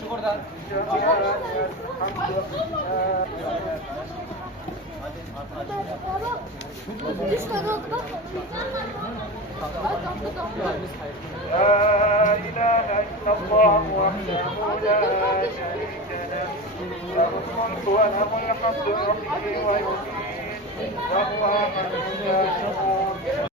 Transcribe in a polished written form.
Çık oradan. Üç tane oldu bak. لا إله إلا الله وحده لا شريك له له الملك وله الحمد يحيي ويميت وهو على كل شيء